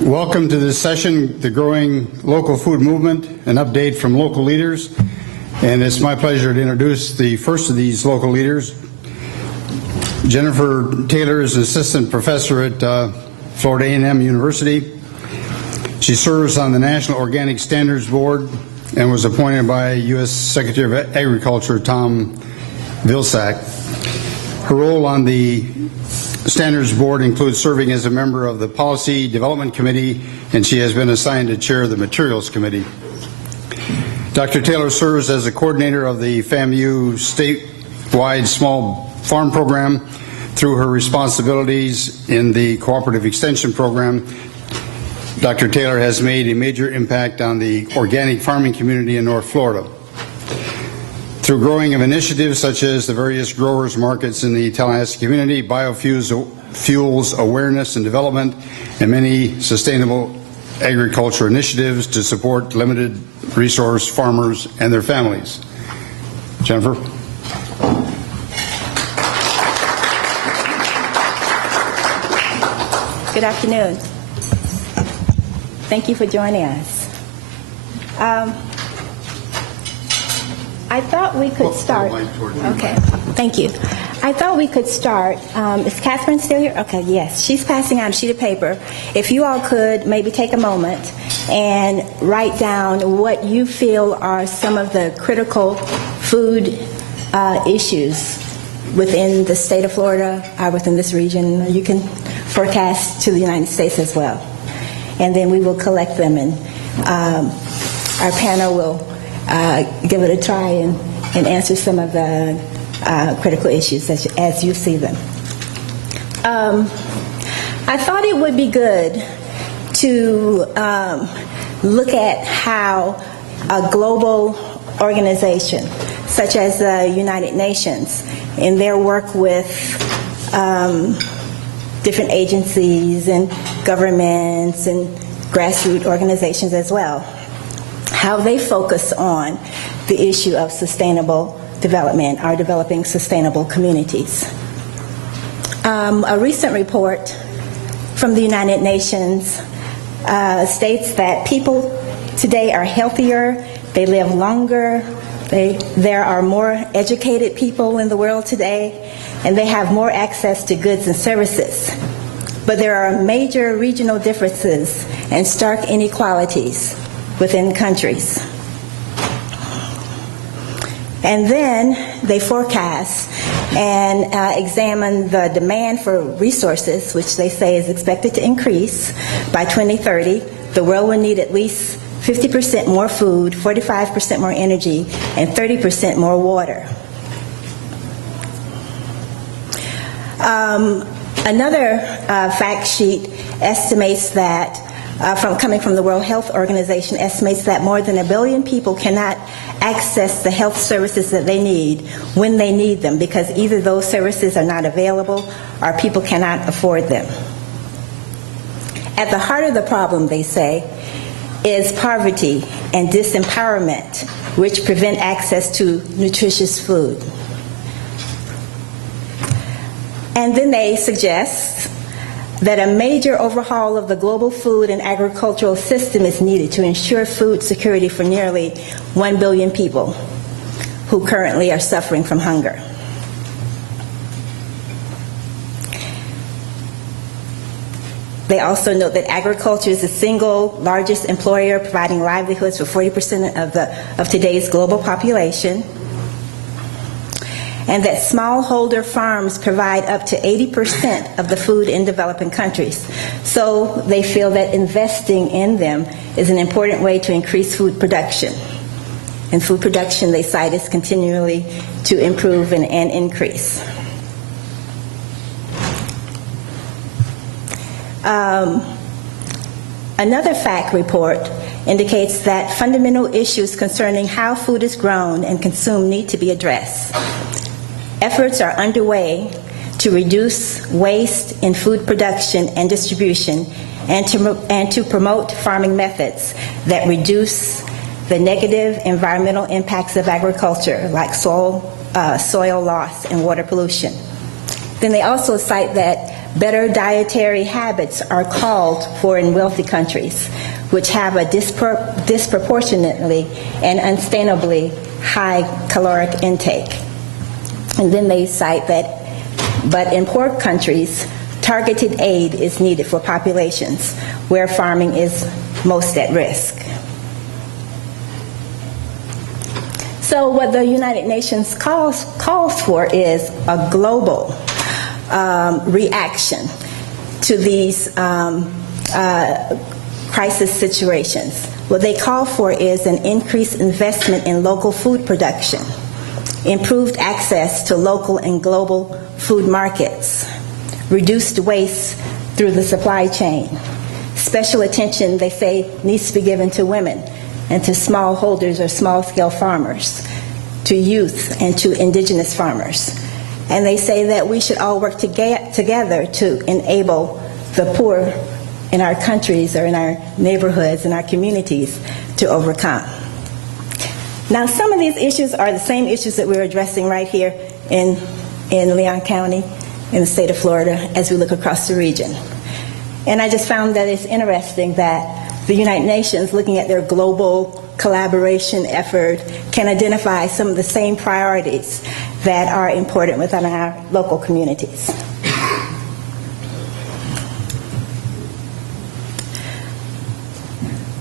Welcome to this session, the Growing Local Food Movement, an update from local leaders. And it's my pleasure to introduce the first of these local leaders. Jennifer Taylor is an assistant professor at Florida A&M University. She serves on the National Organic Standards Board and was appointed by U.S. Secretary of Agriculture Tom Vilsack. Her role on the Standards Board includes serving as a member of the Policy Development Committee, and she has been assigned to chair the Materials Committee. Dr. Taylor serves as a coordinator of the FAMU statewide small farm program. Through her responsibilities in the Cooperative Extension Program, Dr. Taylor has made a major impact on the organic farming community in North Florida. Through growing of initiatives such as the various growers markets in the Tallahassee community, biofuels awareness and development, and many sustainable agriculture initiatives to support limited resource farmers and their families. Jennifer. Good afternoon. Thank you for joining us. I thought we could start. Okay, thank you. I thought we could start. Is Catherine still here? Okay, yes. She's passing out a sheet of paper. If you all could maybe take a moment and write down what you feel are some of the critical food issues within the state of Florida, or within this region. You can forecast to the United States as well. And then we will collect them, and our panel will give it a try and answer some of the critical issues as you see them. I thought it would be good to look at how a global organization such as the United Nations, in their work with different agencies and governments and grassroots organizations as well, how they focus on the issue of sustainable development, or developing sustainable communities. A recent report from the United Nations states that people today are healthier, they live longer, there are more educated people in the world today, and they have more access to goods and services. But there are major regional differences and stark inequalities within countries. And then they forecast and examine the demand for resources, which they say is expected to increase by 2030. The world will need at least 50% more food, 45% more energy, and 30% more water. Another fact sheet estimates that, coming from the World Health Organization, estimates that more than 1 billion people cannot access the health services that they need when they need them, because either those services are not available or people cannot afford them. At the heart of the problem, they say, is poverty and disempowerment, which prevent access to nutritious food. And then they suggest that a major overhaul of the global food and agricultural system is needed to ensure food security for nearly 1 billion people who currently are suffering from hunger. They also note that agriculture is the single largest employer, providing livelihoods for 40% of today's global population, and that smallholder farms provide up to 80% of the food in developing countries. So they feel that investing in them is an important way to increase food production. And food production, they cite, is continually to improve and increase. Another fact report indicates that fundamental issues concerning how food is grown and consumed need to be addressed. Efforts are underway to reduce waste in food production and distribution, and to promote farming methods that reduce the negative environmental impacts of agriculture, like soil loss and water pollution. Then they also cite that Better dietary habits are called for in wealthy countries, which have a disproportionately and unsustainably high caloric intake. And then they cite that, but in poor countries, targeted aid is needed for populations where farming is most at risk. So what the United Nations calls for is a global reaction to these crisis situations. What they call for is an increased investment in local food production, improved access to local and global food markets, reduced waste through the supply chain. Special attention, they say, needs to be given to women and to smallholders or small-scale farmers, to youth and to indigenous farmers. And they say that we should all work together to enable the poor in our countries or in our neighborhoods and our communities to overcome. Now, some of these issues are the same issues that we're addressing right here in Leon County, in the state of Florida, as we look across the region. And I just found that it's interesting that the United Nations, looking at their global collaboration effort, can identify some of the same priorities that are important within our local communities.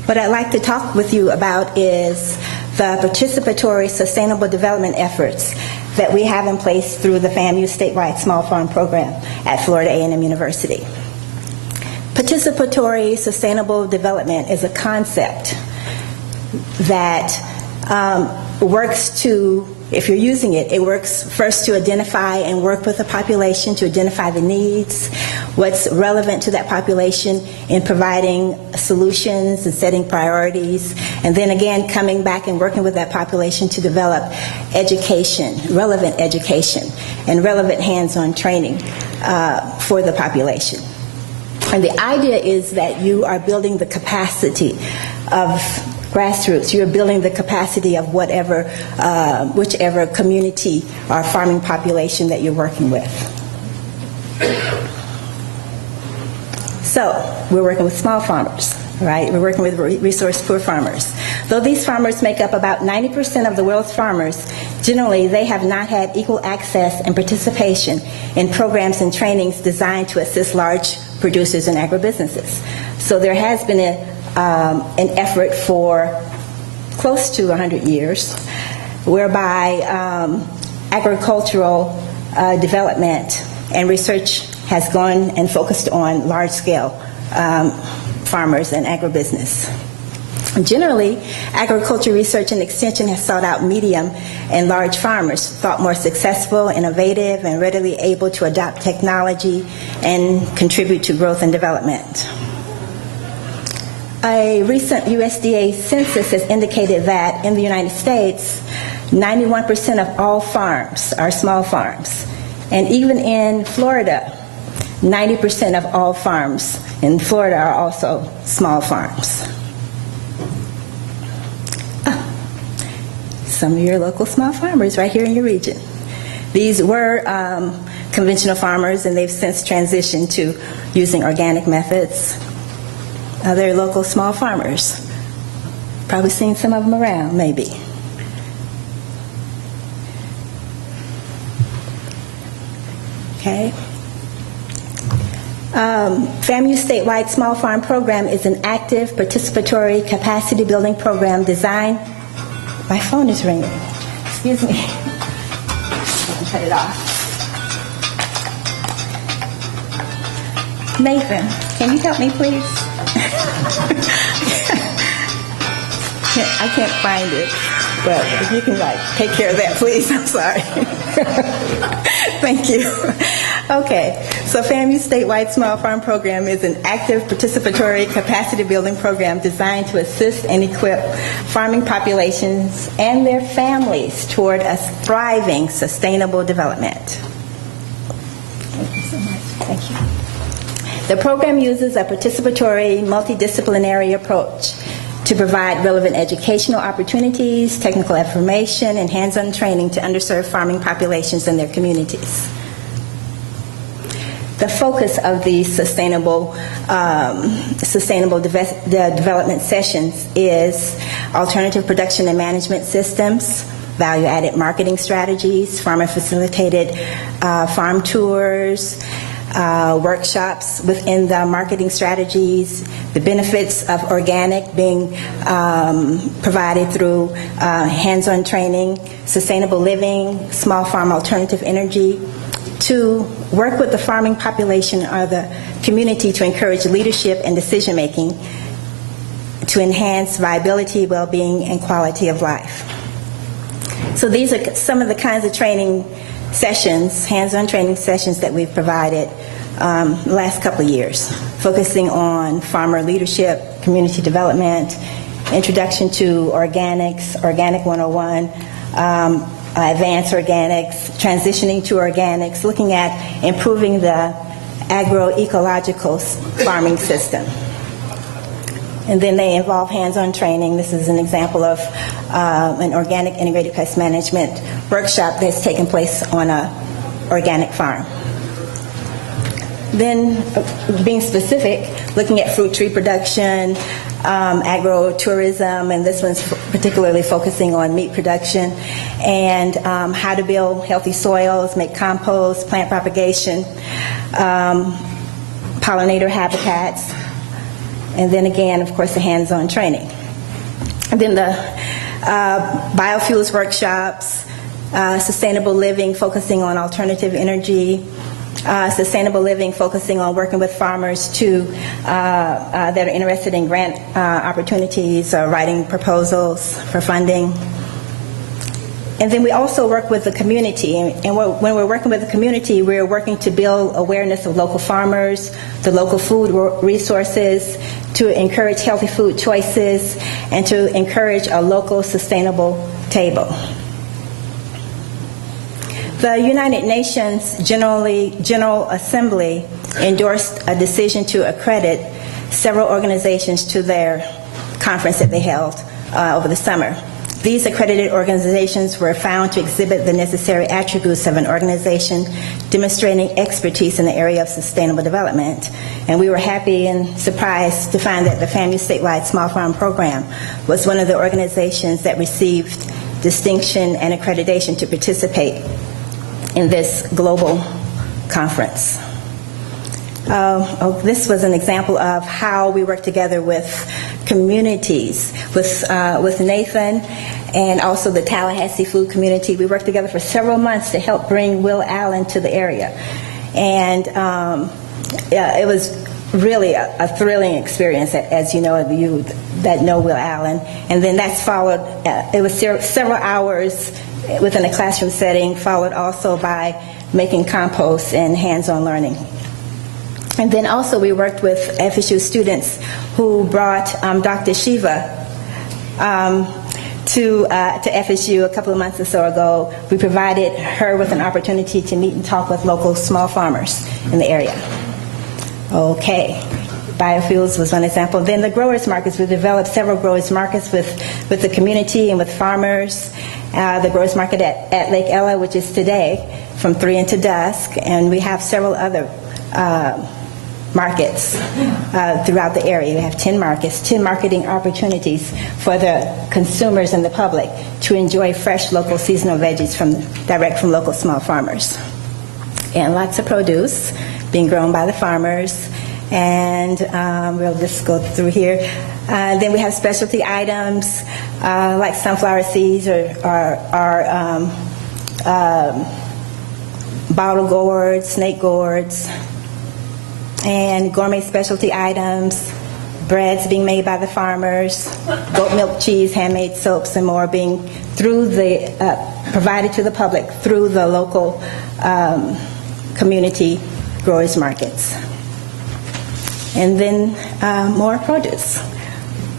What I'd like to talk with you about is the participatory sustainable development efforts that we have in place through the FAMU Statewide Small Farm Program at Florida A&M University. Participatory sustainable development is a concept that works to, if you're using it, it works first to identify and work with the population to identify the needs, what's relevant to that population in providing solutions and setting priorities, and then again coming back and working with that population to develop education, relevant education, and relevant hands-on training for the population. And the idea is that you are building the capacity of grassroots. You're building the capacity of whichever community or farming population that you're working with. So we're working with small farmers, right? We're working with resource-poor farmers. Though these farmers make up about 90% of the world's farmers, generally they have not had equal access and participation in programs and trainings designed to assist large producers and agribusinesses. So there has been an effort for close to 100 years whereby agricultural development and research has gone and focused on large-scale farmers and agribusiness. Generally, agriculture research and extension has sought out medium and large farmers, thought more successful, innovative, and readily able to adopt technology and contribute to growth and development. A recent USDA census has indicated that in the United States, 91% of all farms are small farms. And even in Florida, 90% of all farms in Florida are also small farms. Some of your local small farmers right here in your region. These were conventional farmers, and they've since transitioned to using organic methods. Other local small farmers. Probably seen some of them around, maybe. Okay. FAMU Statewide Small Farm Program is an active, participatory, capacity-building program designed. My phone is ringing. Excuse me. I can cut it off. Nathan, can you help me, please? I can't find it, but if you can take care of that, please. I'm sorry. Thank you. Okay, so FAMU Statewide Small Farm Program is an active participatory capacity building program designed to assist and equip farming populations and their families toward a thriving sustainable development. Thank you so much. Thank you. The program uses a participatory, multidisciplinary approach to provide relevant educational opportunities, technical information, and hands-on training to underserved farming populations and their communities. The focus of these sustainable development sessions is alternative production and management systems, value-added marketing strategies, farmer-facilitated farm tours, workshops within the marketing strategies, the benefits of organic being provided through hands-on training, sustainable living, small farm alternative energy, to work with the farming population or the community to encourage leadership and decision-making to enhance viability, well-being, and quality of life. So these are some of the kinds of training sessions, hands-on training sessions that we've provided the last couple of years, focusing on farmer leadership, community development, introduction to organics, Organic 101, advanced organics, transitioning to organics, looking at improving the agroecological farming system. And then they involve hands-on training. This is an example of an organic integrated pest management workshop that's taken place on an organic farm. Then, being specific, looking at fruit tree production, agro-tourism, and this one's particularly focusing on meat production, and how to build healthy soils, make compost, plant propagation, pollinator habitats, and then again, of course, the hands-on training. And then the biofuels workshops, sustainable living, focusing on alternative energy, sustainable living, focusing on working with farmers that are interested in grant opportunities or writing proposals for funding. And then we also work with the community. And when we're working with the community, we're working to build awareness of local farmers, the local food resources, to encourage healthy food choices, and to encourage a local sustainable table. The United Nations General Assembly endorsed a decision to accredit several organizations to their conference that they held over the summer. These accredited organizations were found to exhibit the necessary attributes of an organization demonstrating expertise in the area of sustainable development. And we were happy and surprised to find that the FAMU Statewide Small Farm Program was one of the organizations that received distinction and accreditation to participate in this global conference. This was an example of how we work together with communities, with Nathan and also the Tallahassee food community. We worked together for several months to help bring Will Allen to the area. And it was really a thrilling experience, as you know, you that know Will Allen. And then that's followed, it was several hours within a classroom setting, followed also by making compost and hands-on learning. And then also we worked with FSU students who brought Dr. Shiva to FSU a couple of months or so ago. We provided her with an opportunity to meet and talk with local small farmers in the area. Okay. Biofuels was one example. Then the growers markets, we developed several growers markets with the community and with farmers. The growers market at Lake Ella, which is today, from 3 until dusk, and we have several other markets throughout the area. We have 10 markets, 10 marketing opportunities for the consumers and the public to enjoy fresh local seasonal veggies direct from local small farmers. And lots of produce being grown by the farmers. And we'll just go through here. Then we have specialty items like sunflower seeds or bottle gourds, snake gourds, and gourmet specialty items, breads being made by the farmers, goat milk cheese, handmade soaps, and more being provided to the public through the local community growers markets. And then more produce.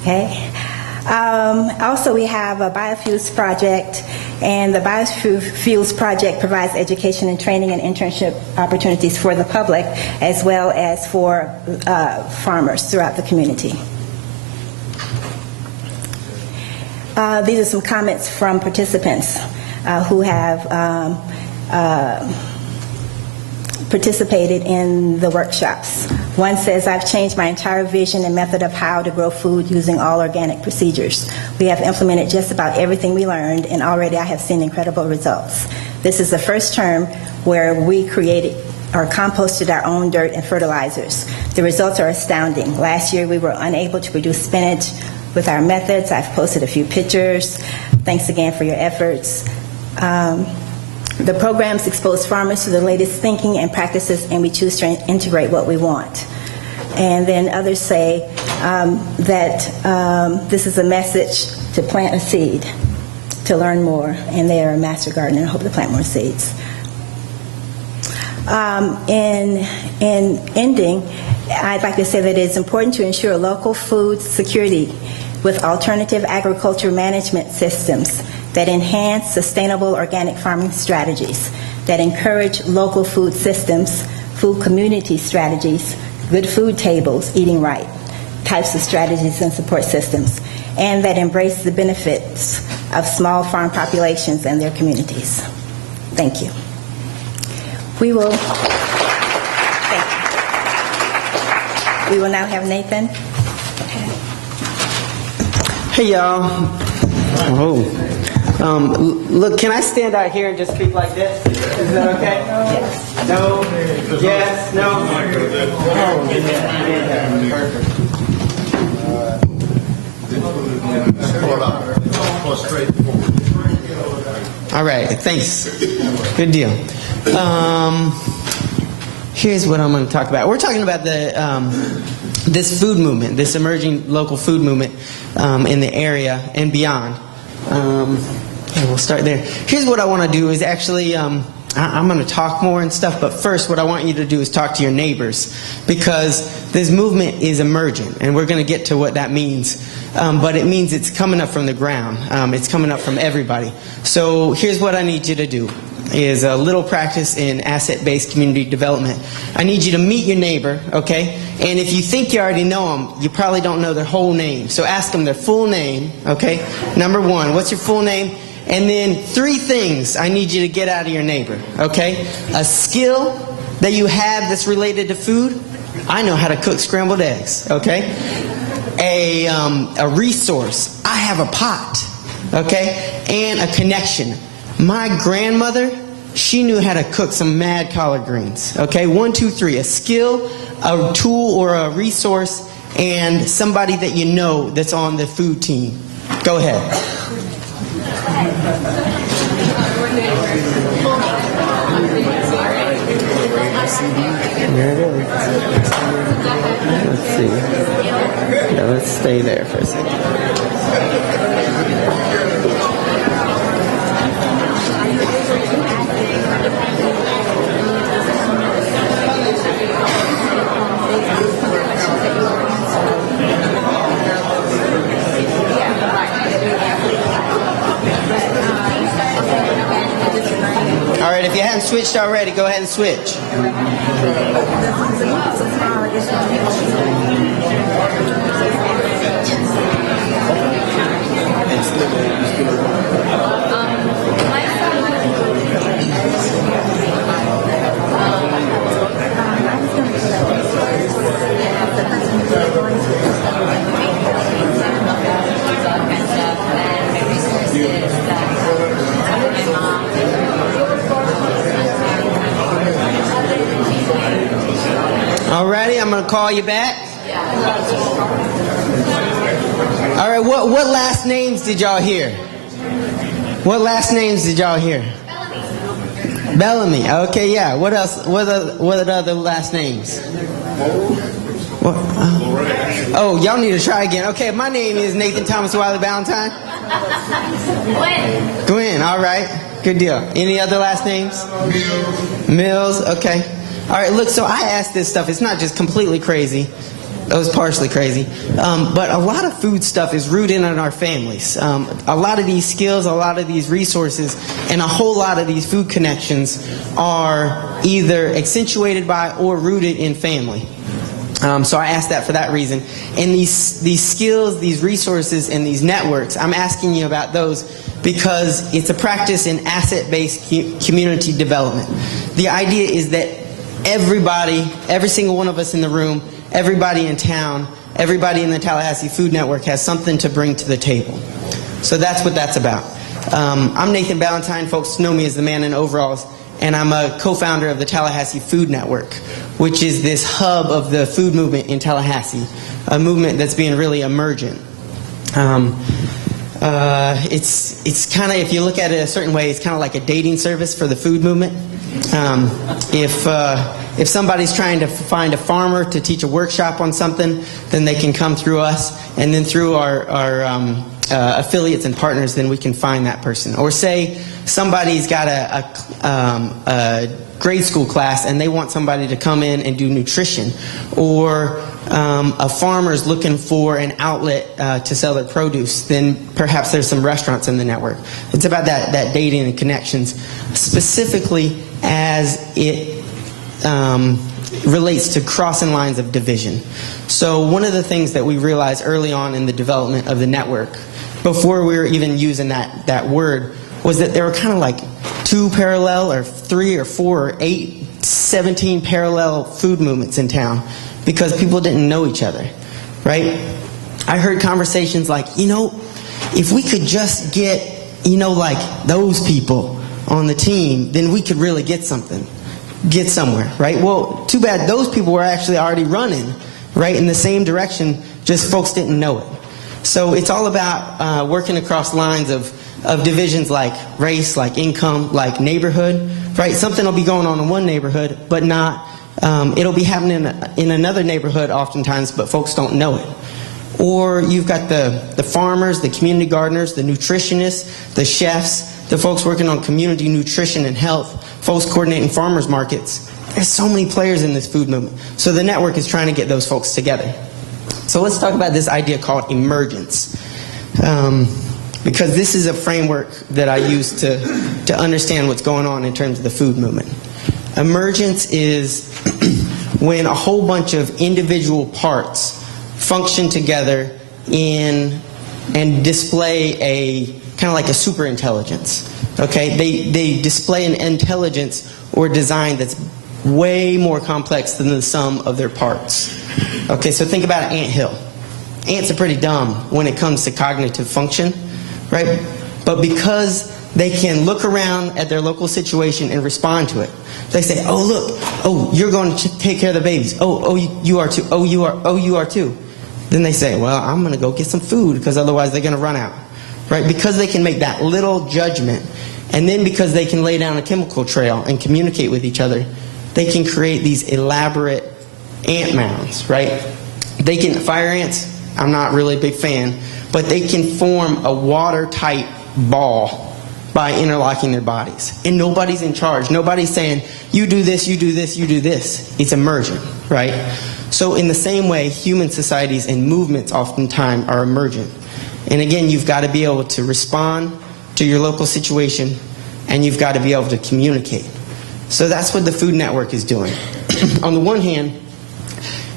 Okay. Also, we have a biofuels project, and the biofuels project provides education and training and internship opportunities for the public as well as for farmers throughout the community. These are some comments from participants who have participated in the workshops. One says, I've changed my entire vision and method of how to grow food using all organic procedures. We have implemented just about everything we learned, and already I have seen incredible results. This is the first term where we created or composted our own dirt and fertilizers. The results are astounding. Last year we were unable to produce spinach with our methods. I've posted a few pictures. Thanks again for your efforts. The programs expose farmers to the latest thinking and practices, and we choose to integrate what we want. And then others say that this is a message to plant a seed, to learn more, and they are a master gardener and hope to plant more seeds. In ending, I'd like to say that it's important to ensure local food security with alternative agriculture management systems that enhance sustainable organic farming strategies, that encourage local food systems, food community strategies, good food tables, eating right, types of strategies and support systems, and that embrace the benefits of small farm populations and their communities. Thank you. We will now have Nathan. Hey, y'all. Oh. Look, can I stand out here and just speak like this? Is that okay? Yes. No? Yes? No? Oh, yeah. Perfect. All right, thanks. Good deal. Here's what I'm going to talk about. We're talking about this food movement, this emerging local food movement in the area and beyond. And we'll start there. Here's what I want to do is actually, I'm going to talk more and stuff, but first what I want you to do is talk to your neighbors, because this movement is emergent, and we're going to get to what that means. But it means it's coming up from the ground. It's coming up from everybody. So here's what I need you to do. Is a little practice in asset-based community development. I need you to meet your neighbor, okay? And if you think you already know them, you probably don't know their whole name. So ask them their full name, okay? Number one, what's your full name? And then 3 things I need you to get out of your neighbor, okay? A skill that you have that's related to food. I know how to cook scrambled eggs, okay? A resource. I have a pot, okay? And a connection. My grandmother, she knew how to cook some mad collard greens. Okay, 1, 2, 3. A skill, a tool, or a resource, and somebody that you know that's on the food team. Go ahead. There it is. Let's see. Yeah, let's stay there for a second. All right, if you haven't switched already, go ahead and switch. Alrighty, I'm going to call you back. All right, what last names did y'all hear? What last names did y'all hear? Bellamy. Okay, yeah. What else? What other last names? What? Oh, y'all need to try again. Okay, my name is Nathan Thomas Wiley Valentine. Gwen. All right. Good deal. Any other last names? Mills. Okay. All right, look, so I asked this stuff. It's not just completely crazy. It was partially crazy. But a lot of food stuff is rooted in our families. A lot of these skills, a lot of these resources, and a whole lot of these food connections are either accentuated by or rooted in family. So I asked that for that reason. And these skills, these resources, and these networks, I'm asking you about those because it's a practice in asset-based community development. The idea is that everybody, every single one of us in the room, everybody in town, everybody in the Tallahassee Food Network has something to bring to the table. So that's what that's about. I'm Nathan Ballantyne. Folks know me as the man in overalls, and I'm a co-founder of the Tallahassee Food Network, which is this hub of the food movement in Tallahassee, a movement that's being really emergent. It's kind of, if you look at it a certain way, it's kind of like a dating service for the food movement. If somebody's trying to find a farmer to teach a workshop on something, then they can come through us, and then through our affiliates and partners, then we can find that person. Or say somebody's got a grade school class and they want somebody to come in and do nutrition, or a farmer's looking for an outlet to sell their produce, then perhaps there's some restaurants in the network. It's about that dating and connections, specifically as it relates to crossing lines of division. So one of the things that we realized early on in the development of the network, before we were even using that word, was that there were kind of like 2 parallel or 3 or 4 or 8, 17 parallel food movements in town because people didn't know each other, right? I heard conversations like, if we could just get, like those people on the team, then we could really get somewhere, right? Well, too bad those people were actually already running, right, in the same direction, just folks didn't know it. So it's all about working across lines of divisions like race, like income, like neighborhood, right? Something will be going on in one neighborhood, but not, it'll be happening in another neighborhood oftentimes, but folks don't know it. Or you've got the farmers, the community gardeners, the nutritionists, the chefs, the folks working on community nutrition and health, folks coordinating farmers markets. There's so many players in this food movement. So the network is trying to get those folks together. So let's talk about this idea called emergence. Because this is a framework that I use to understand what's going on in terms of the food movement. Emergence is when a whole bunch of individual parts function together and display a kind of like a super intelligence. Okay, they display an intelligence or design that's way more complex than the sum of their parts. Okay, so think about an anthill. Ants are pretty dumb when it comes to cognitive function, right? But because they can look around at their local situation and respond to it, they say, "Oh look, oh you're going to take care of the babies. Oh you are too. Oh you are too." Then they say, "Well, I'm going to go get some food because otherwise they're going to run out." Right? Because they can make that little judgment, and then because they can lay down a chemical trail and communicate with each other, they can create these elaborate ant mounds, right? They can, fire ants, I'm not really a big fan, but they can form a watertight ball by interlocking their bodies. And nobody's in charge. Nobody's saying, you do this, you do this, you do this. It's emergent, right? So in the same way, human societies and movements oftentimes are emergent. And again, you've got to be able to respond to your local situation, and you've got to be able to communicate. So that's what the Food Network is doing. On the one hand,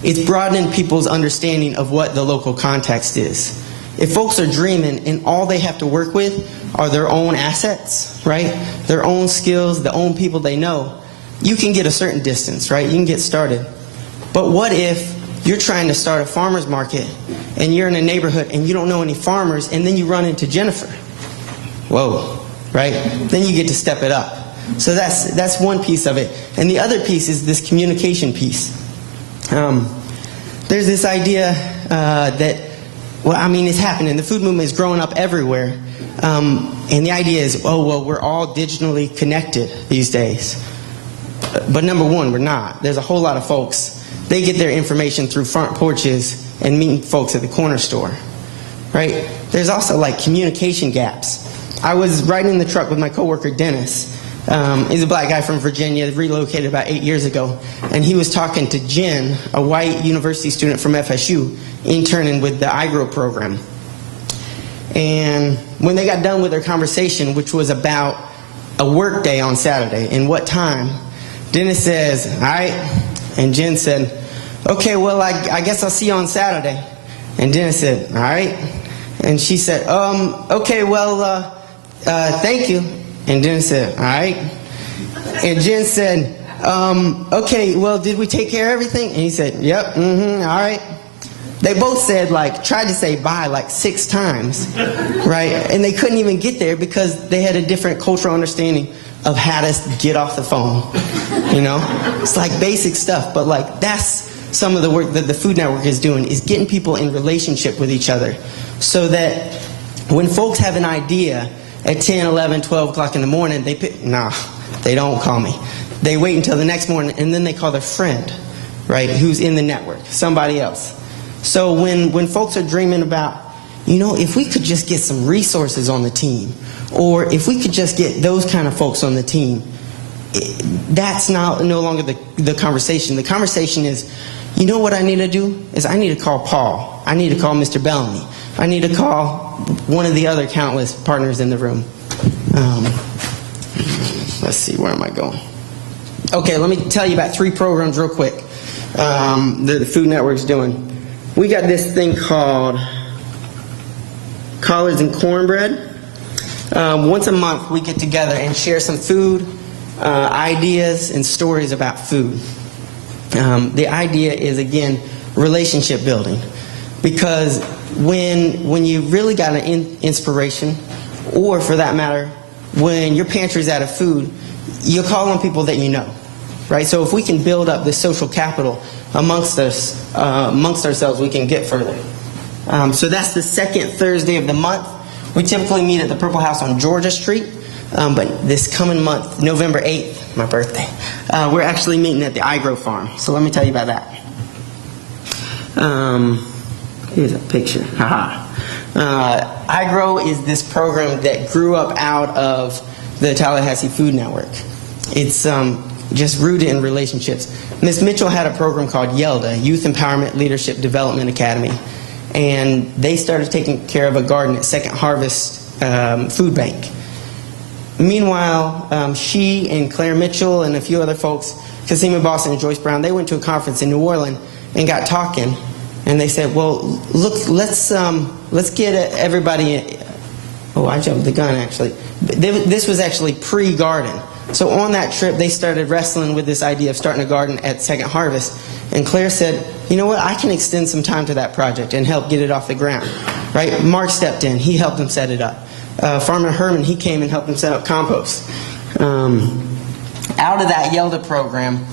it's broadening people's understanding of what the local context is. If folks are dreaming and all they have to work with are their own assets, right? Their own skills, the own people they know, you can get a certain distance, right? You can get started. But what if you're trying to start a farmer's market and you're in a neighborhood and you don't know any farmers, and then you run into Jennifer? Whoa, right? Then you get to step it up. So that's one piece of it. And the other piece is this communication piece. There's this idea that, well, I mean, it's happening. The food movement is growing up everywhere. And the idea is, oh, well, we're all digitally connected these days. But number one, we're not. There's a whole lot of folks, they get their information through front porches and meeting folks at the corner store, right? There's also like communication gaps. I was riding in the truck with my coworker Dennis. He's a black guy from Virginia, relocated about 8 years ago, and he was talking to Jen, a white university student from FSU, interning with the iGrow program. And when they got done with their conversation, which was about a work day on Saturday and what time, Dennis says, "All right," and Jen said, "Okay, well, I guess I'll see you on Saturday." And Dennis said, "All right," and she said, "Okay, well, thank you." And Dennis said, "All right." And Jen said, Okay, well, did we take care of everything? And he said, yep, all right. They both said, tried to say bye 6 times, right? And they couldn't even get there because they had a different cultural understanding of how to get off the phone, It's basic stuff, but that's some of the work that the Food Network is doing, is getting people in relationship with each other so that when folks have an idea at 10, 11, 12 o'clock in the morning, they don't call me. They wait until the next morning, and then they call their friend, right, who's in the network, somebody else. So when folks are dreaming about, if we could just get some resources on the team, or if we could just get those kind of folks on the team, that's no longer the conversation. The conversation is, what I need to do is I need to call Paul. I need to call Mr. Bellamy. I need to call one of the other countless partners in the room. Let's see, where am I going? Okay, let me tell you about 3 programs real quick that the Food Network's doing. We got this thing called Collards and Cornbread. Once a month, we get together and share some food, ideas, and stories about food. The idea is, again, relationship building. Because when you really got an inspiration, or for that matter, when your pantry's out of food, you'll call on people that you know, right? So if we can build up this social capital amongst ourselves, we can get further. So that's the second Thursday of the month. We typically meet at the Purple House on Georgia Street, but this coming month, November 8th, my birthday, we're actually meeting at the iGrow farm. So let me tell you about that. Here's a picture. iGrow is this program that grew up out of the Tallahassee Food Network. It's just rooted in relationships. Ms. Mitchell had a program called YELDA, Youth Empowerment Leadership Development Academy, and they started taking care of a garden at Second Harvest Food Bank. Meanwhile, she and Claire Mitchell and a few other folks, Cassima Boston and Joyce Brown, they went to a conference in New Orleans and got talking, and they said, well, look, let's get everybody. Oh, I jumped the gun, actually. This was actually pre-garden. So on that trip, they started wrestling with this idea of starting a garden at Second Harvest. And Claire said, you know what, I can extend some time to that project and help get it off the ground. Right? Mark stepped in. He helped them set it up. Farmer Herman, he came and helped them set up compost. Out of that YELDA program,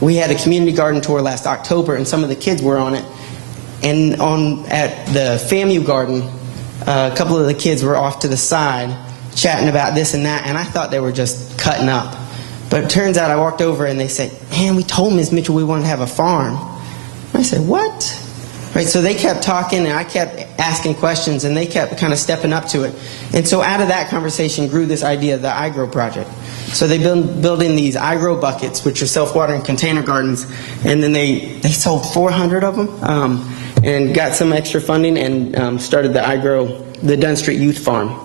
we had a community garden tour last October, and some of the kids were on it. And at the FAMU garden, a couple of the kids were off to the side chatting about this and that, and I thought they were just cutting up. But it turns out I walked over and they said, man, we told Ms. Mitchell we wanted to have a farm. I said, what? Right, so they kept talking and I kept asking questions and they kept kind of stepping up to it. And so out of that conversation grew this idea of the iGrow project. So they've been building these iGrow buckets, which are self-watering container gardens, and then they sold 400 of them and got some extra funding and started the iGrow, the Dunn Street Youth Farm.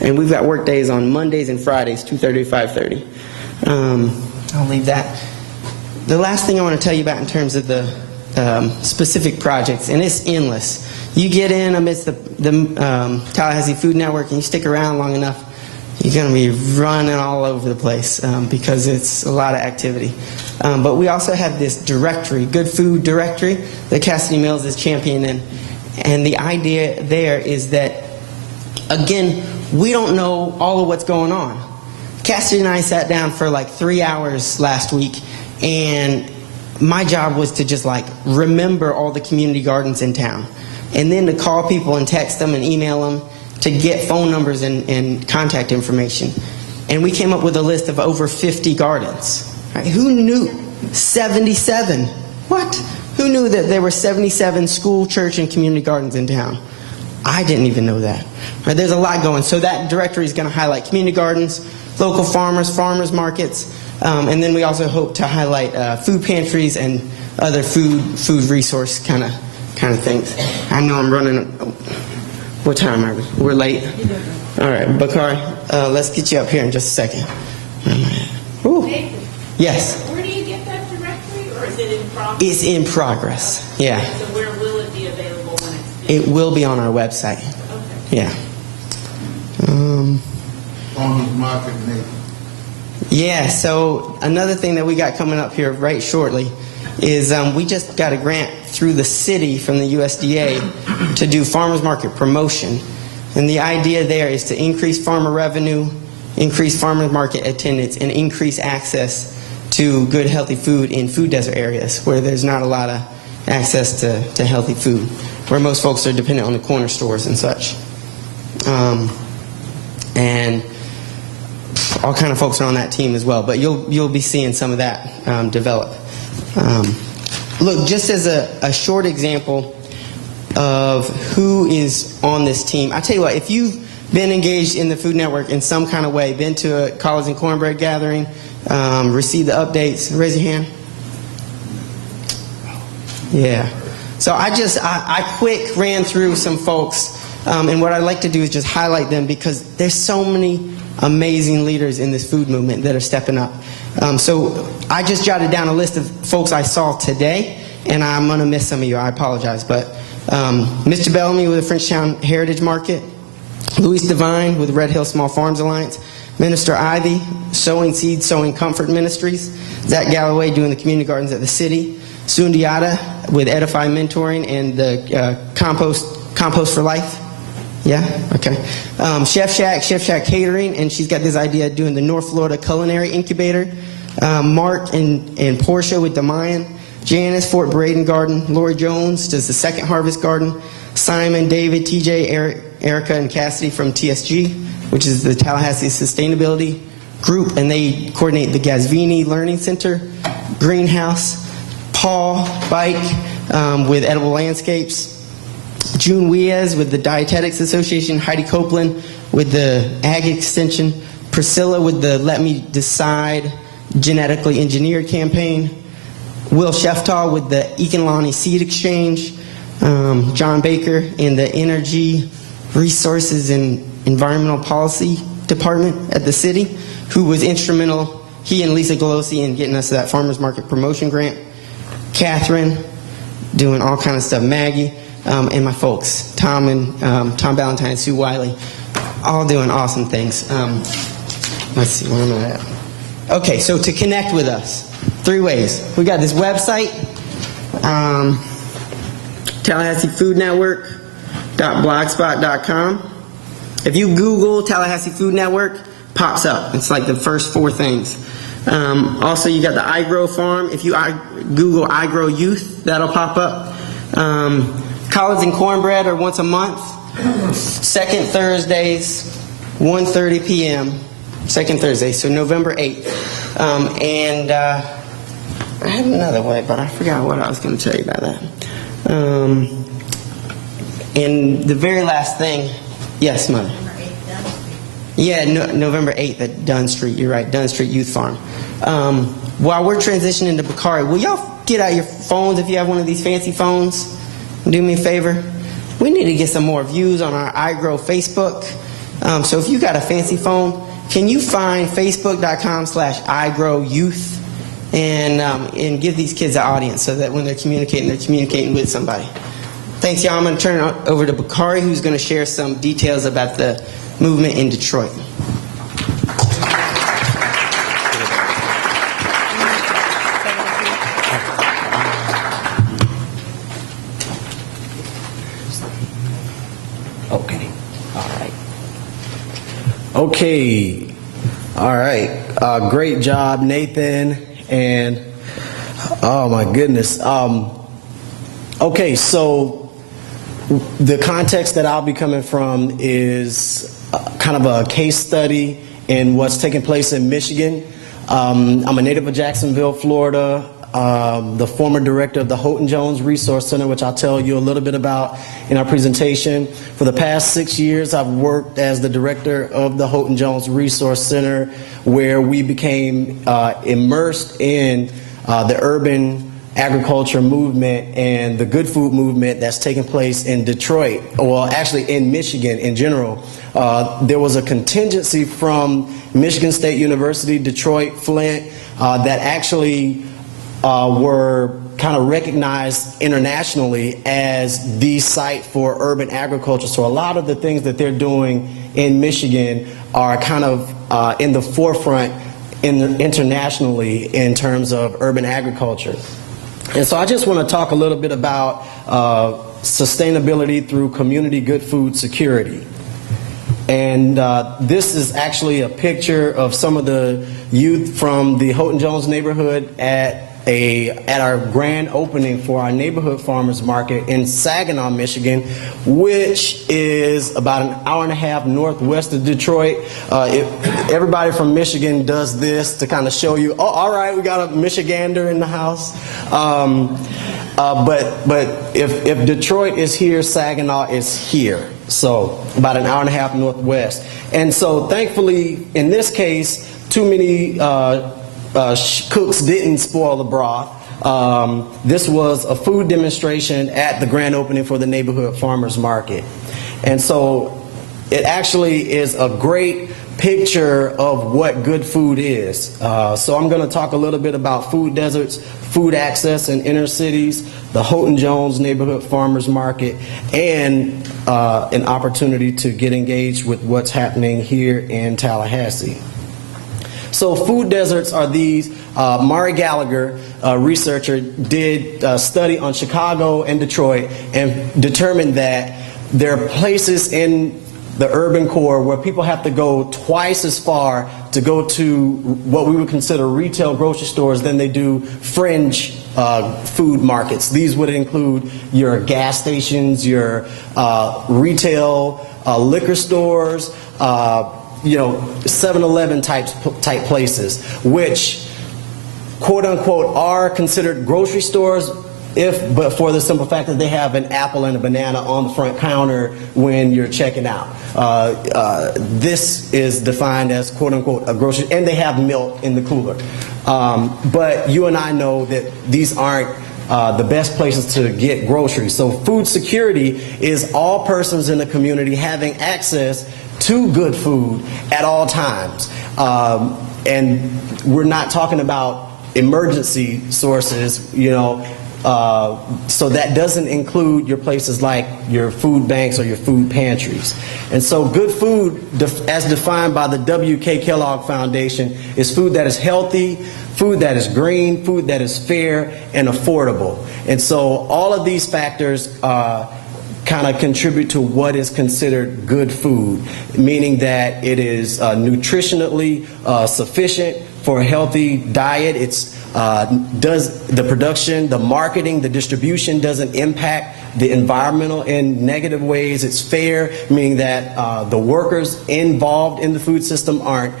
And we've got work days on Mondays and Fridays, 2:30 to 5:30. I'll leave that. The last thing I want to tell you about in terms of the specific projects, and it's endless. You get in amidst the Tallahassee Food Network and you stick around long enough, you're going to be running all over the place because it's a lot of activity. But we also have this directory, Good Food Directory, that Cassidy Mills is championing. And the idea there is that, again, we don't know all of what's going on. Cassidy and I sat down for 3 hours last week, and my job was to just remember all the community gardens in town, and then to call people and text them and email them to get phone numbers and contact information. And we came up with a list of over 50 gardens. Right? Who knew? 77. What? Who knew that there were 77 school, church, and community gardens in town? I didn't even know that. Right? There's a lot going. So that directory is going to highlight community gardens, local farmers, farmers markets, and then we also hope to highlight food pantries and other food resource kind of things. I know I'm running. What time are we? We're late. All right, Bakari, let's get you up here in just a second. Ooh. Yes. Where do you get that directory, or is it in progress? It's in progress. Yeah. So where will it be available when it's It will be on our website. Okay. Yeah. Farmers market, Yeah, so another thing that we got coming up here right shortly is we just got a grant through the city from the USDA to do farmers market promotion. And the idea there is to increase farmer revenue, increase farmers market attendance, and increase access to good, healthy food in food desert areas where there's not a lot of access to healthy food, where most folks are dependent on the corner stores and such. And all kind of folks are on that team as well, but you'll be seeing some of that develop. Look, just as a short example of who is on this team, I tell you what, if you've been engaged in the Food Network in some kind of way, been to a College and Cornbread gathering, received the updates, raise your hand. Yeah. So I quick ran through some folks, and what I'd like to do is just highlight them because there's so many amazing leaders in this food movement that are stepping up. So I just jotted down a list of folks I saw today, and I'm going to miss some of you. I apologize. But Mr. Bellamy with the Frenchtown Heritage Market, Luis Devine with Red Hill Small Farms Alliance, Minister Ivy, Sowing Seeds, Sowing Comfort Ministries, Zach Galloway doing the community gardens at the city, Sundiata with Edify Mentoring and the Compost for Life. Yeah? Okay. Chef Shack Catering, and she's got this idea of doing the North Florida Culinary Incubator. Mark and Portia with the Mayan. Janice, Fort Braden Garden. Lori Jones does the Second Harvest Garden. Simon, David, TJ, Erica, and Cassidy from TSG, which is the Tallahassee Sustainability Group, and they coordinate the Gazvini Learning Center. Greenhouse. Paul Bike with Edible Landscapes. June Wiez with the Dietetics Association, Heidi Copeland with the Ag Extension, Priscilla with the Let Me Decide Genetically Engineered campaign, Will Sheftal with the Econlani Seed Exchange, John Baker in the Energy Resources and Environmental Policy Department at the city, who was instrumental, he and Lisa Galosi, in getting us that farmers market promotion grant, Catherine doing all kind of stuff, Maggie, and my folks, Tom Ballantyne and Sue Wiley, all doing awesome things. Let's see, where am I at? Okay, so to connect with us, 3 ways. We got this website, TallahasseeFoodNetwork.blogspot.com. If you Google Tallahassee Food Network, pops up. It's like the first 4 things. Also, you got the iGrow farm. If you Google iGrow Youth, that'll pop up. College and Cornbread are once a month. Second Thursdays, 1:30 p.m. Second Thursday, so November 8th. And I had another way, but I forgot what I was going to tell you about that. And the very last thing, yes, Mother. Yeah, November 8th at Dunn Street. You're right, Dunn Street Youth Farm. While we're transitioning to Bakari, will y'all get out your phones if you have one of these fancy phones? Do me a favor. We need to get some more views on our iGrow Facebook. So if you got a fancy phone, can you find facebook.com/iGrowYouth and give these kids an audience so that when they're communicating with somebody. Thanks, y'all. I'm going to turn it over to Bakari, who's going to share some details about the movement in Detroit. Okay. All right. Great job, Nathan. And oh my goodness. Okay, so the context that I'll be coming from is kind of a case study in what's taking place in Michigan. I'm a native of Jacksonville, Florida. The former director of the Houghton Jones Resource Center, which I'll tell you a little bit about in our presentation. For the past 6 years, I've worked as the director of the Houghton Jones Resource Center, where we became immersed in the urban agriculture movement and the good food movement that's taking place in Detroit, well, actually in Michigan in general. There was a contingency from Michigan State University, Detroit, Flint, that actually were kind of recognized internationally as the site for urban agriculture. So a lot of the things that they're doing in Michigan are kind of in the forefront internationally in terms of urban agriculture. And so I just want to talk a little bit about sustainability through community good food security. And this is actually a picture of some of the youth from the Houghton Jones neighborhood at our grand opening for our neighborhood farmers market in Saginaw, Michigan, which is about an hour and a half northwest of Detroit. Everybody from Michigan does this to kind of show you, oh, all right, we got a Michigander in the house. But if Detroit is here, Saginaw is here. So about an hour and a half northwest. And so thankfully, in this case, too many cooks didn't spoil the broth. This was a food demonstration at the grand opening for the neighborhood farmers market. And so it actually is a great picture of what good food is. So I'm going to talk a little bit about food deserts, food access in inner cities, the Houghton Jones neighborhood farmers market, and an opportunity to get engaged with what's happening here in Tallahassee. So food deserts are these. Mari Gallagher, a researcher, did a study on Chicago and Detroit and determined that there are places in the urban core where people have to go twice as far to go to what we would consider retail grocery stores than they do fringe food markets. These would include your gas stations, your retail liquor stores, 7-Eleven type places, which quote unquote are considered grocery stores, but for the simple fact that they have an apple and a banana on the front counter when you're checking out. This is defined as quote unquote a grocery, and they have milk in the cooler. But you and I know that these aren't the best places to get groceries. So food security is all persons in the community having access to good food at all times. And we're not talking about emergency sources, so that doesn't include your places like your food banks or your food pantries. And so good food, as defined by the W.K. Kellogg Foundation, is food that is healthy, food that is green, food that is fair and affordable. And so all of these factors kind of contribute to what is considered good food, meaning that it is nutritionally sufficient for a healthy diet. It's does the production, the marketing, the distribution doesn't impact the environmental in negative ways. It's fair, meaning that the workers involved in the food system aren't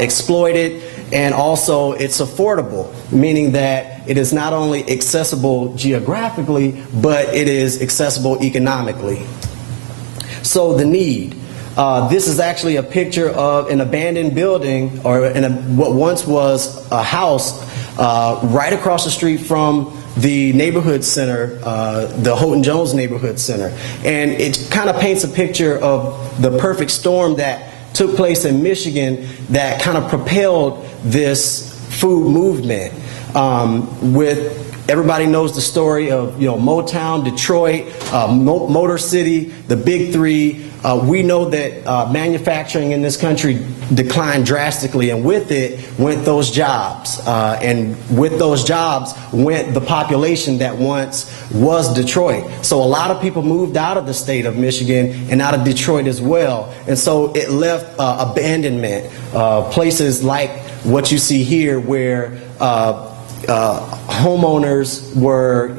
exploited. And also it's affordable, meaning that it is not only accessible geographically, but it is accessible economically. So the need. This is actually a picture of an abandoned building, or what once was a house right across the street from the neighborhood center, the Houghton Jones neighborhood center. And it kind of paints a picture of the perfect storm that took place in Michigan that kind of propelled this food movement. Everybody knows the story of Motown, Detroit, Motor City, the Big Three. We know that manufacturing in this country declined drastically, and with it went those jobs. And with those jobs went the population that once was Detroit. So a lot of people moved out of the state of Michigan and out of Detroit as well. And so it left abandonment, places like what you see here where homeowners were,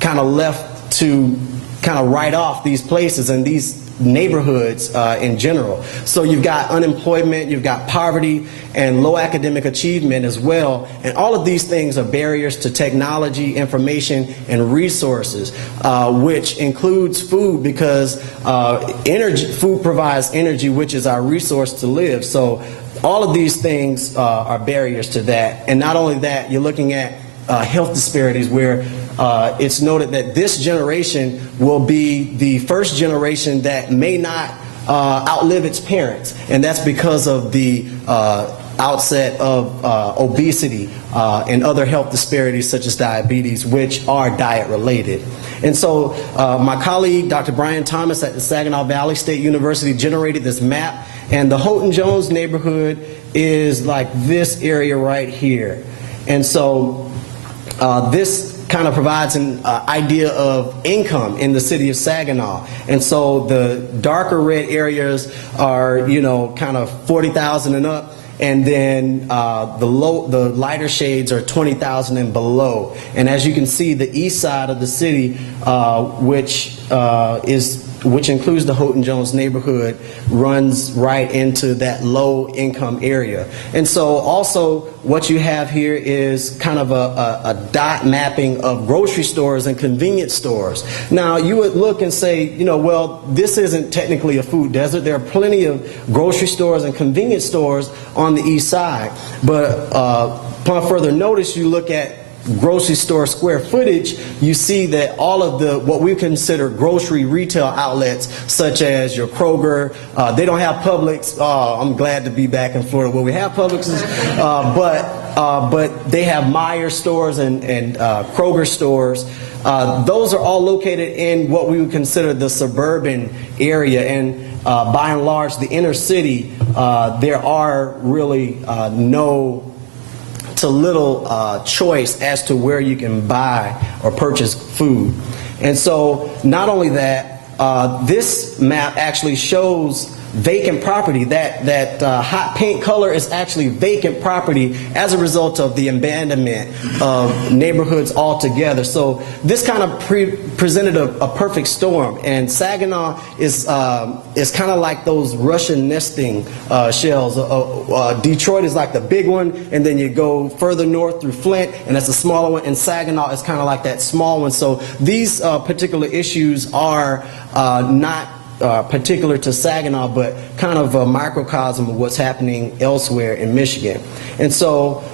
kind of left to kind of write off these places and these neighborhoods in general. So you've got unemployment, you've got poverty, and low academic achievement as well. And all of these things are barriers to technology, information, and resources, which includes food, because food provides energy, which is our resource to live. So all of these things are barriers to that. And not only that, you're looking at health disparities where it's noted that this generation will be the first generation that may not outlive its parents. And that's because of the outset of obesity and other health disparities such as diabetes, which are diet related. And so my colleague, Dr. Brian Thomas at the Saginaw Valley State University, generated this map, And the Houghton Jones neighborhood is like this area right here. And so this kind of provides an idea of income in the city of Saginaw. And so the darker red areas are, you know, kind of 40,000 and up. And then the lighter shades are 20,000 and below. And as you can see, the east side of the city, which includes the Houghton Jones neighborhood, runs right into that low income area. And so also what you have here is kind of a dot mapping of grocery stores and convenience stores. Now you would look and say, you know, well, this isn't technically a food desert. There are plenty of grocery stores and convenience stores on the east side. But upon further notice, you look at grocery store square footage, you see that all of the what we consider grocery retail outlets, such as your Kroger, they don't have Publix. I'm glad to be back in Florida where we have Publix, but they have Meijer stores and Kroger stores. Those are all located in what we would consider the suburban area, and by and large, the inner city, there are really no to little choice as to where you can buy or purchase food. And so not only that, this map actually shows vacant property. That hot pink color is actually vacant property as a result of the abandonment of neighborhoods altogether. So this kind of presented a perfect storm. And Saginaw is kind of like those Russian nesting shells. Detroit is like the big one, and then you go further north through Flint, and that's a smaller one. And Saginaw is kind of like that small one. So these particular issues are not particular to Saginaw, but kind of a microcosm of what's happening elsewhere in Michigan. And so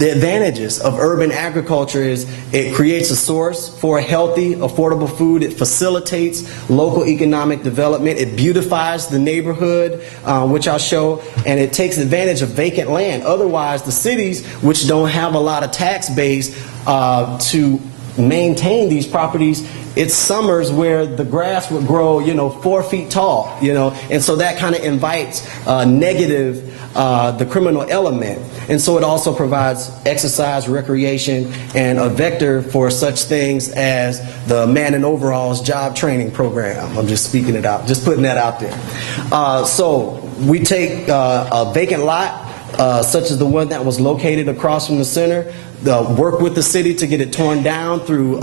the advantages of urban agriculture is it creates a source for healthy, affordable food. It facilitates local economic development. It beautifies the neighborhood, which I'll show, and it takes advantage of vacant land. Otherwise, the cities, which don't have a lot of tax base to maintain these properties, it's summers where the grass would grow, 4 feet tall, and so that kind of invites negative, the criminal element. And so it also provides exercise, recreation, and a vector for such things as the Man in Overalls job training program. I'm just speaking it out, just putting that out there. So we take a vacant lot, such as the one that was located across from the center, work with the city to get it torn down through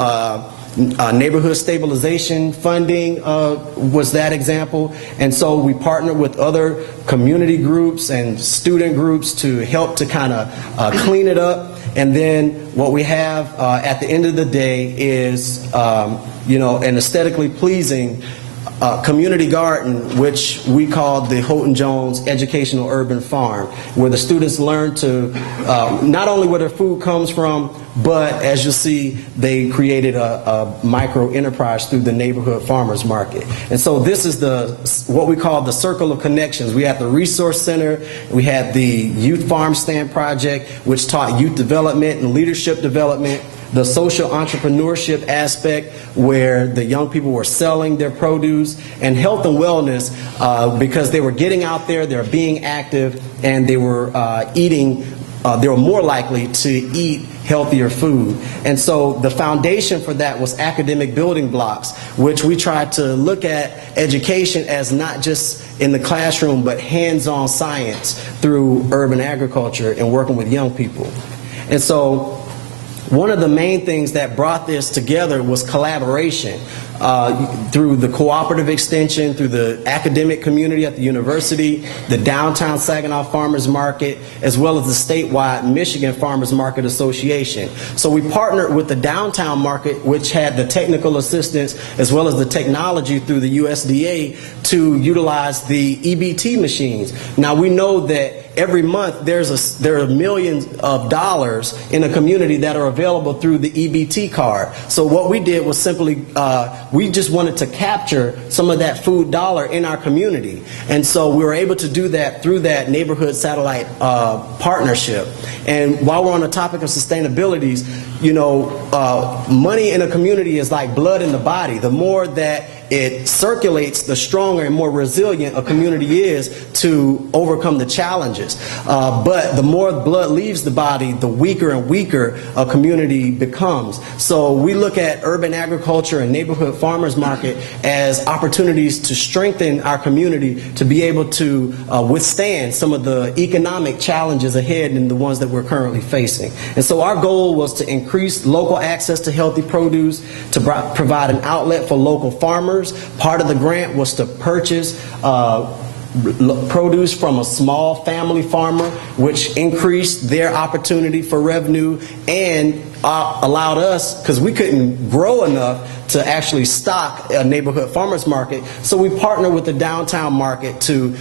neighborhood stabilization funding was that example. And so we partnered with other community groups and student groups to help to kind of clean it up. And then what we have at the end of the day is an aesthetically pleasing community garden, which we call the Houghton Jones Educational Urban Farm, where the students learn to not only where their food comes from, but as you'll see, they created a micro enterprise through the neighborhood farmers market. And so this is what we call the circle of connections. We had the resource center, we had the youth farm stand project, which taught youth development and leadership development. The social entrepreneurship aspect, where the young people were selling their produce, and health and wellness, because they were getting out there, they were being active, and they were eating, they were more likely to eat healthier food. And so the foundation for that was academic building blocks, which we tried to look at education as not just in the classroom, but hands-on science through urban agriculture and working with young people. And so one of the main things that brought this together was collaboration through the cooperative extension, through the academic community at the university, the downtown Saginaw Farmers Market, as well as the statewide Michigan Farmers Market Association. So we partnered with the downtown market, which had the technical assistance as well as the technology through the USDA to utilize the EBT machines. Now we know that every month there are millions of dollars in a community that are available through the EBT card. So what we did was simply we just wanted to capture some of that food dollar in our community. And so we were able to do that through that neighborhood satellite partnership. And while we're on the topic of sustainability, money in a community is like blood in the body. The more that it circulates, the stronger and more resilient a community is to overcome the challenges. But the more blood leaves the body, the weaker and weaker a community becomes. So we look at urban agriculture and neighborhood farmers market as opportunities to strengthen our community to be able to withstand some of the economic challenges ahead and the ones that we're currently facing. And so our goal was to increase local access to healthy produce, to provide an outlet for local farmers. Part of the grant was to purchase produce from a small family farmer, which increased their opportunity for revenue and allowed us, because we couldn't grow enough to actually stock a neighborhood farmers market, so we partnered with the downtown market to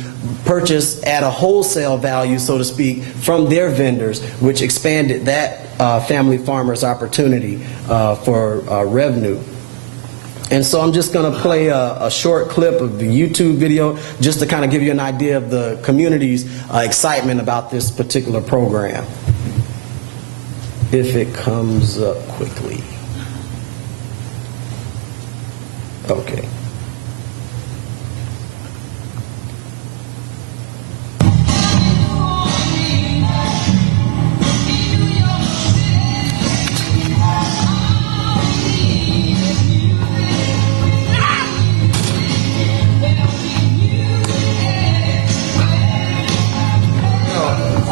purchase at a wholesale value, so to speak, from their vendors, which expanded that family farmer's opportunity for revenue. And so I'm just going to play a short clip of the YouTube video just to kind of give you an idea of the community's excitement about this particular program. If it comes up quickly. Okay.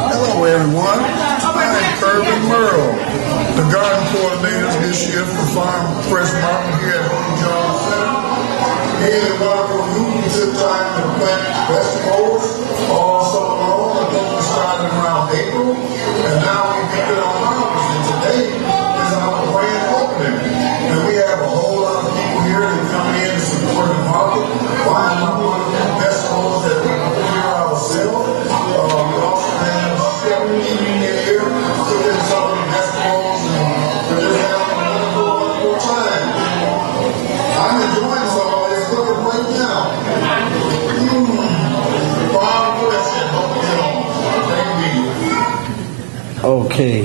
Hello, everyone. I'm Kirby Merle, the garden coordinator this year for Farm Fresh Market here at Home John Center. Hey, welcome you took time to plant vegetables all summer long. I think we started around April, and now we get it on harvest. And today is our grand opening. And we have a whole lot of people here that come in to support the market, buying our wonderful vegetables that we grow here ourselves. We also have Chevy in here, cooking some of the vegetables, and we're just having a wonderful time. I'm enjoying some of this cooking right now. Farm question, hope you get on. Thank you. Okay.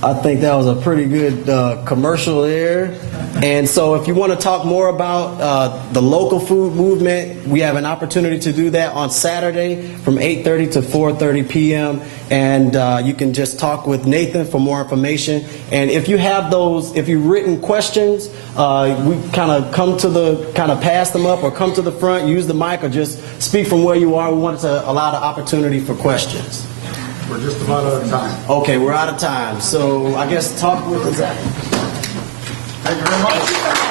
I think that was a pretty good commercial there. And so if you want to talk more about the local food movement, we have an opportunity to do that on Saturday from 8:30 to 4:30 p.m. And you can just talk with Nathan for more information. And if you have those, if you've written questions, we kind of pass them up or come to the front, use the mic, or just speak from where you are. We want to allow the opportunity for questions. We're just about out of time. Okay, we're out of time. So I guess talk with Zach. Thank you very much.